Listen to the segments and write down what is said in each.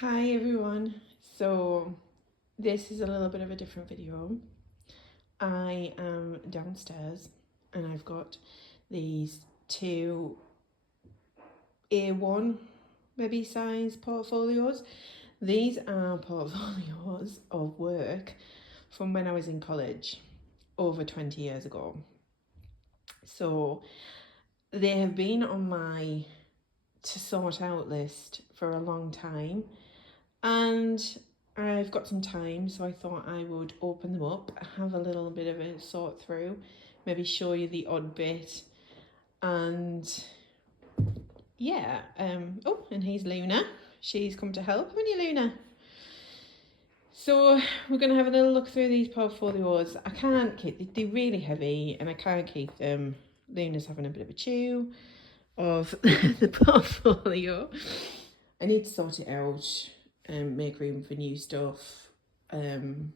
Hi everyone. So this is a little bit of a different video. I am downstairs and I've got these two A1 maybe size portfolios. These are portfolios of work from when I was in college over 20 years ago. So they have been on my to sort out list for a long time, and I've got some time, so I thought I would open them up, have a little bit of a sort through, maybe show you the odd bit, and yeah. Oh, and here's Luna. She's come to help. Haven't you, Luna? So we're going to have a little look through these portfolios. I can't keep, they're really heavy and I can't keep them. Luna's having a bit of a chew of the portfolio. I need to sort it out and make room for new stuff, and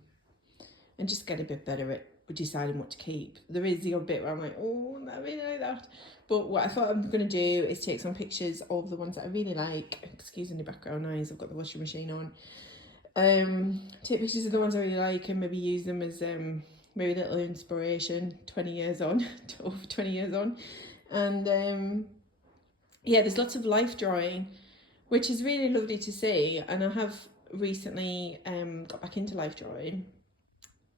just get a bit better at deciding what to keep. There is the odd bit where I'm like, oh, I really like that. But what I thought I'm going to do is take some pictures of the ones that I really like. Excuse any background noise, I've got the washing machine on. Take pictures of the ones I really like and maybe use them as maybe a little inspiration 20 years on, over 20 years on. And yeah, there's lots of life drawing, which is really lovely to see. And I have recently got back into life drawing.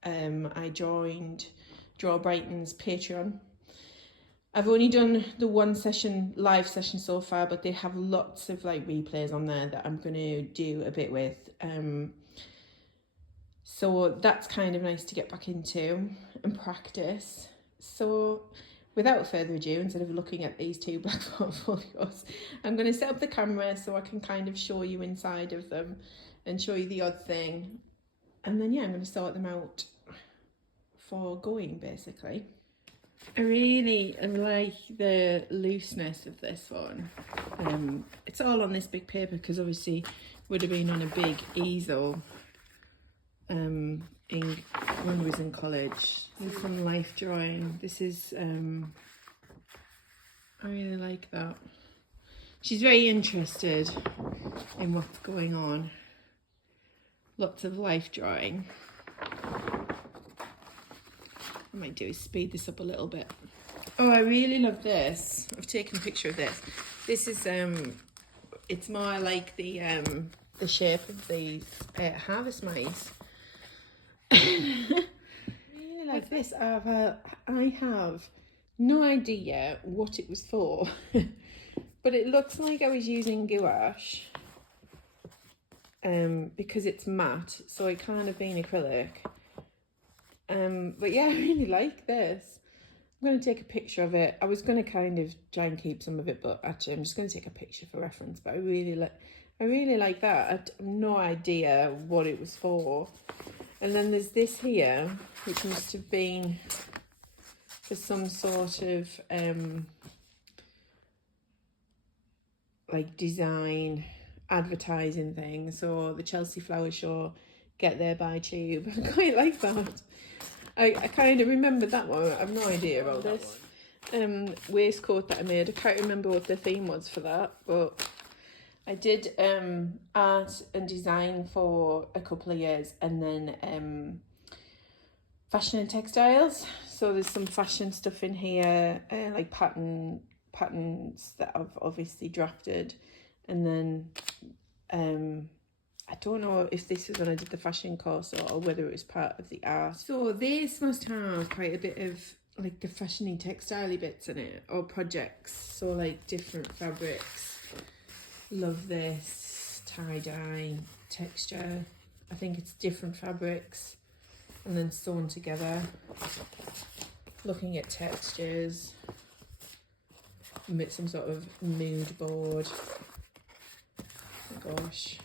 I joined Draw Brighton's Patreon. I've only done the one session, live session so far, but they have lots of like replays on there that I'm going to do a bit with. So that's kind of nice to get back into and practice. So without further ado, instead of looking at these two black portfolios, I'm going to set up the camera so I can kind of show you inside of them and show you the odd thing. And then yeah, I'm going to sort them out for going basically. I really like the looseness of this one. It's all on this big paper because obviously would have been on a big easel when I was in college. And some life drawing. This is I really like that. She's very interested in what's going on. Lots of life drawing. I might do is speed this up a little bit. Oh, I really love this. I've taken a picture of this. This is it's more like the shape of these harvest mice. Really like this. I have no idea what it was for, but it looks like I was using gouache because it's matte, so it can't have been acrylic. But yeah, I really like this. I'm going to take a picture of it. I was going to kind of try and keep some of it, but actually I'm just going to take a picture for reference. But I really like that. I have no idea what it was for. And then there's this here, which must have been for some sort of like design advertising thing. So the Chelsea Flower Show, Get There by Tube. I quite like that. I kind of remembered that one. I have no idea about this waistcoat that I made. I can't remember what the theme was for that, but I did art and design for a couple of years, and then fashion and textiles. So there's some fashion stuff in here, like patterns that I've obviously drafted, and then I don't know if this was when I did the fashion course or whether it was part of the art. So this must have quite a bit of like the fashiony textile bits in it, or projects. So like different fabrics. Love this tie-dye texture. I think it's different fabrics and then sewn together. Looking at textures. Some sort of mood board. Oh gosh.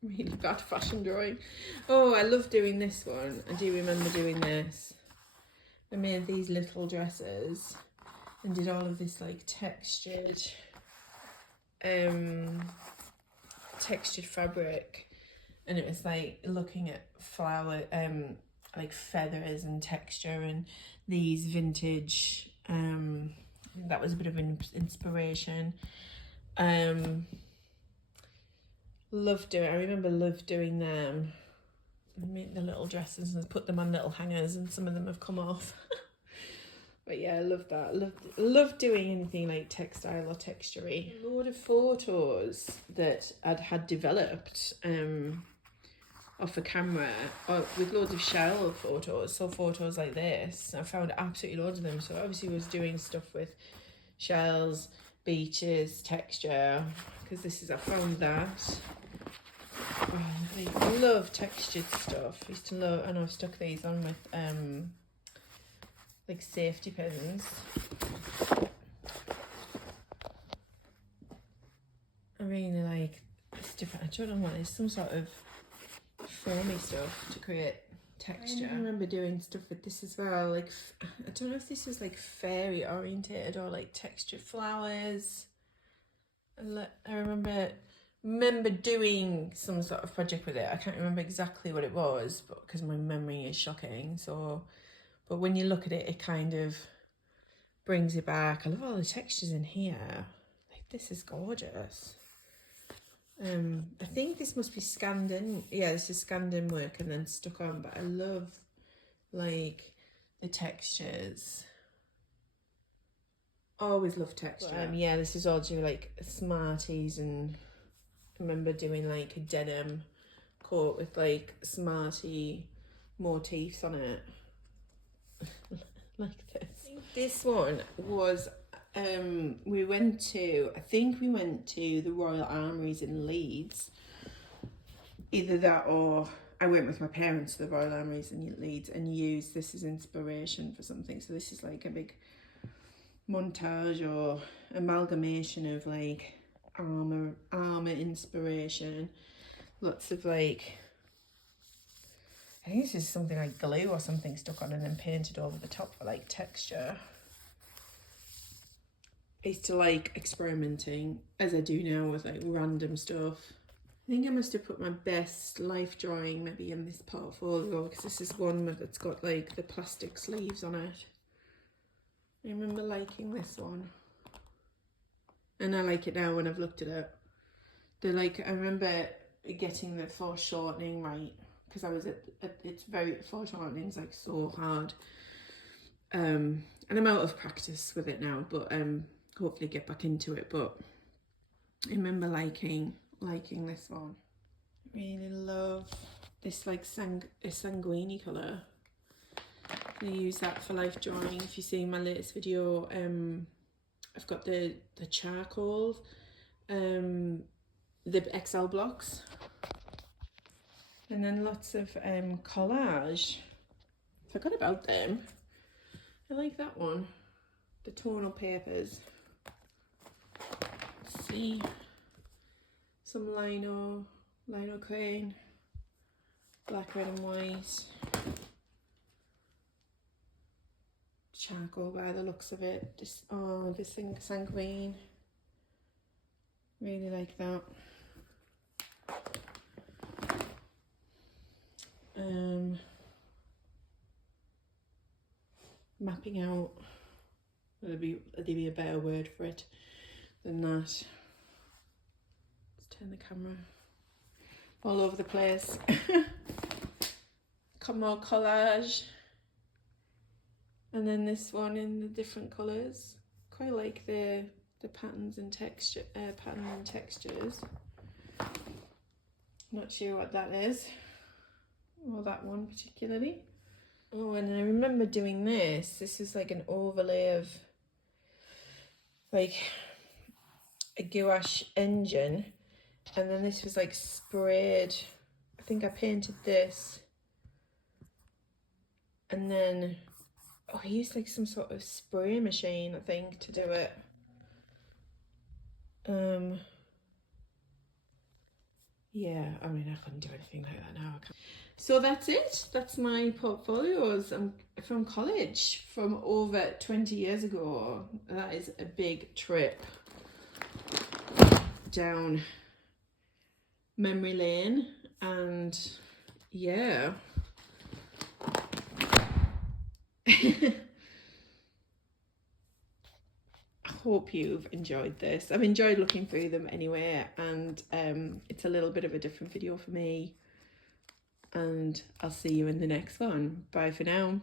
Really bad fashion drawing. Oh, I love doing this one. I do remember doing this. I made these little dresses and did all of this like textured fabric, and it was like looking at flower like feathers and texture and these vintage that was a bit of an inspiration. Love doing, I remember love doing them. Make the little dresses and put them on little hangers, and some of them have come off. But yeah, I love that. Love doing anything like textile or texture-y. A load of photos that I'd had developed off a camera, or with loads of shell photos, so photos like this. I found absolutely loads of them. So obviously I was doing stuff with shells, beaches, texture, because I found that. Oh, I love textured stuff. I used to love, and I've stuck these on with like safety pins. I really like, it's different, I don't know what it is, some sort of foamy stuff to create texture. I remember doing stuff with this as well, like, I don't know if this was like fairy orientated or like textured flowers. I remember doing some sort of project with it. I can't remember exactly what it was, but because my memory is shocking. So, but when you look at it, it kind of brings it back. I love all the textures in here. Like, this is gorgeous. I think this must be scanned in. Yeah, this is scanned in work and then stuck on, but I love like the textures. Always love texture. Yeah, this is all due like Smarties, and I remember doing like a denim coat with like Smartie motifs on it. Like this. I think this one was we went to the Royal Armouries in Leeds. Either that or I went with my parents to the Royal Armouries in Leeds and used this as inspiration for something. So this is like a big montage or amalgamation of like armour inspiration. Lots of like, I think this is something like glue or something stuck on and then painted over the top for like texture. I used to like experimenting, as I do now, with like random stuff. I think I must have put my best life drawing maybe in this portfolio, because this is one that's got like the plastic sleeves on it. I remember liking this one, and I like it now when I've looked at it. I remember getting the foreshortening right, because I was it's very, foreshortening is like so hard. And I'm out of practice with it now, but hopefully get back into it. But I remember liking this one. I really love this like sanguine colour. I use that for life drawing. If you see my latest video, I've got the charcoal, the XL blocks, and then lots of collage. Forgot about them. I like that one, the tonal papers. Let's see, some lino crane, black, red and white. Charcoal by the looks of it. This thing, sanguine. Really like that. Mapping out. There'd be a better word for it than that. Let's turn the camera. All over the place. More collage. And then this one in the different colours. Quite like the patterns and textures. Not sure what that is, or that one particularly. Oh, and I remember doing this. This is like an overlay of like a gouache engine, and then this was like sprayed. I think I painted this, and then I used like some sort of spray machine, I think, to do it. Yeah, I mean, I couldn't do anything like that now. So that's it. That's my portfolios from college from over 20 years ago. That is a big trip down memory lane, and yeah. I hope you've enjoyed this. I've enjoyed looking through them anyway, and it's a little bit of a different video for me. And I'll see you in the next one. Bye for now.